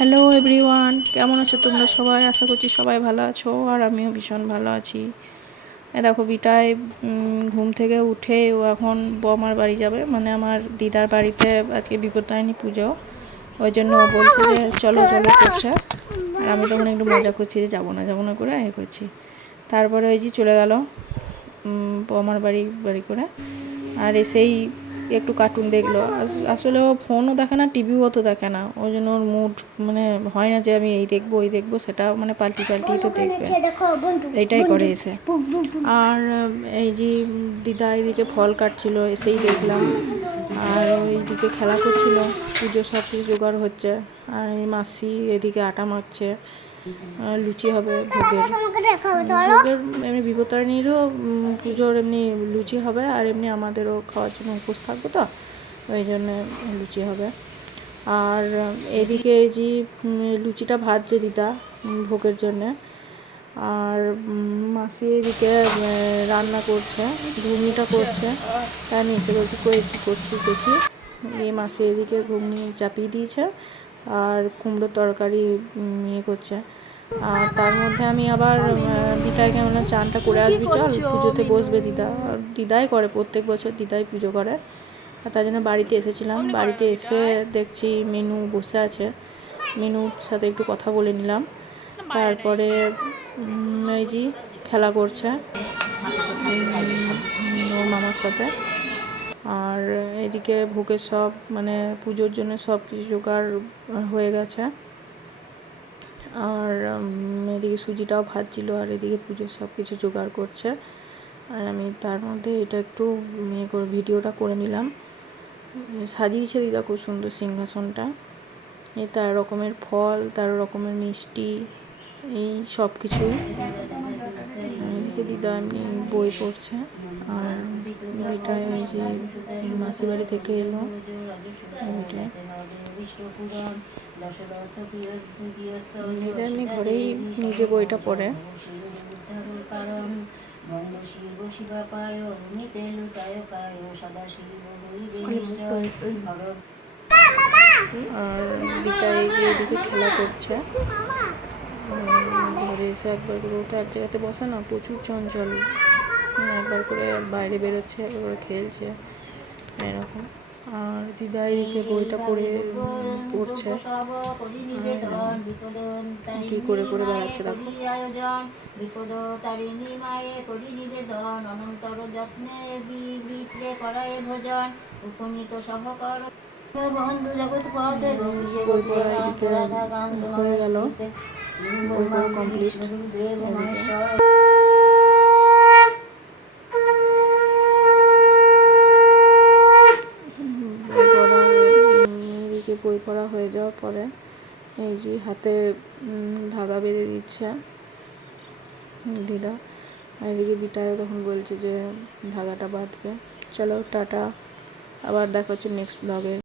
Hello everyone, কেমন আছো তোমরা সবাই? আশা করছি সবাই ভালো আছো, আর আমিও ভীষণ ভালো আছি। দেখো বিটায় ঘুম থেকে উঠে ও এখন বৌমার বাড়ি যাবে, মানে আমার দিদার বাড়িতে আজকে বিপত্তারিণী পুজো। ওই জন্য ও বলছে যে চলো চলো করছে, আর আমি তখন একটু মজা করছি যে যাবো না করে করছি। তারপরে ওই যে চলে গেল বৌমার বাড়ি করে, আর এসেই একটু কার্টুন দেখলো। আসলে ও ফোনও দেখে না, টিভিও অত দেখে না, ওই জন্য ওর মুড মানে হয় না যে আমি এই দেখবো সেটা মানে পাল্টি তো দেখবে, এইটাই করে এসে। আর এই যে দিদা এইদিকে ফল কাটছিল, এসেই দেখলাম। আর ওইদিকে খেলা করছিল, পুজো সব কিছু জোগাড় হচ্ছে। আর এই মাসি এদিকে আটা মাখছে, লুচি হবে ভোগের এমনি বিপত্তারিণীরও পুজোর এমনি লুচি হবে, আর এমনি আমাদেরও খাওয়ার জন্য উপোস থাকবো, তো ওই জন্য লুচি হবে। আর এদিকে এই যে লুচিটা ভাজছে দিদা ভোগের জন্যে, আর মাসি এদিকে রান্না করছে, ঘুগনিটা করছে। তাই আমি এসে বলছি কই কী করছিস দেখি। এই মাসি এদিকে ঘুগনি চাপিয়ে দিয়েছে, আর কুমড়োর তরকারি ইয়ে করছে। আর তার মধ্যে আমি আবার দিদাকে মানে চানটা করে আসবি, চল পুজোতে বসবে দিদা। দিদাই করে প্রত্যেক বছর, দিদাই পুজো করে। আর তার জন্য বাড়িতে এসেছিলাম। বাড়িতে এসে দেখছি মিনু বসে আছে, মিনুর সাথে একটু কথা বলে নিলাম। তারপরে এই যে খেলা করছে ওর মামার সাথে। আর এদিকে ভোগের সব মানে পুজোর জন্য সব কিছু জোগাড় হয়ে গেছে। আর এদিকে সুজিটাও ভাজছিল, আর এদিকে পুজোর সব কিছু জোগাড় করছে। আর আমি তার মধ্যে এটা একটু ভিডিওটা করে নিলাম। সাজিয়েছে দিদা খুব সুন্দর সিংহাসনটা, এই 13 রকমের ফল, 13 রকমের মিষ্টি, এই সব কিছুই। এদিকে দিদা এমনি বই পড়ছে। আর এটাই ওই যে মাসি বাড়ি থেকে এলো, দিদা এমনি ঘরেই নিজে বইটা পড়ে। আর দিদা এদিকে খেলা করছে। ঘরে এসে একবার করে তো এক জায়গাতে বসে না, প্রচুর চঞ্চল, একবার করে বাইরে বেরোচ্ছে, একবার করে খেলছে, এরকম। আর দিদা এদিকে বইটা পড়ছে, কি করে বেড়াচ্ছে দেখো। বিপদ তারিণী মায়ে করি নিবেদন, অনন্তর যত্নে বিপ্রে করায় ভজন, উপনীত সহকর বন্ধু জগৎ পথে বই পড়া এদিকে হয়ে গেল, বই পড়া কমপ্লিট। এদিকে বই পড়া হয়ে যাওয়ার পরে এই যে হাতে ধাগা বেঁধে দিচ্ছে দিদা। আর এদিকে বিটায়ও তখন বলছে যে ধাগাটা বাঁধবে। চলো টাটা, আবার দেখা হচ্ছে নেক্সট ব্লগে।